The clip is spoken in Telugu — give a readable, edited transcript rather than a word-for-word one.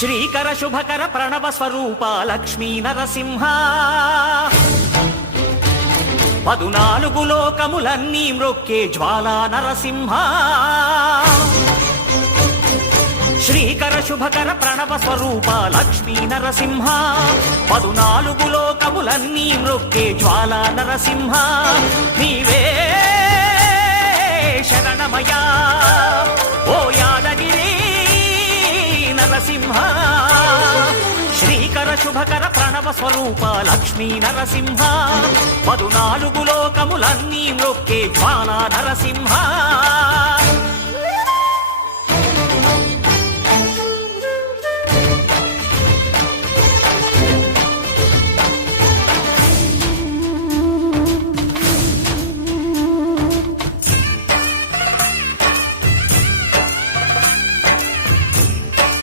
శ్రీకర శుభకర ప్రణవ స్వరూప లక్ష్మీ నరసింహ 14 లోకములన్నీ మ్రొక్కే జ్వాలా నరసింహ శ్రీకర శుభకర ప్రణవ స్వరూప లక్ష్మీ నరసింహ 14 లోకములన్నీ మ్రొక్కే జ్వాలా నరసింహ నీవే శరణమయా ఓ యాదగిరి నరసింహ శ్రీకర శుభకర ప్రణవ స్వరూప లక్ష్మీ నరసింహ 14 లోకములన్నీ మ్రొక్కే జ్వాలా నరసింహ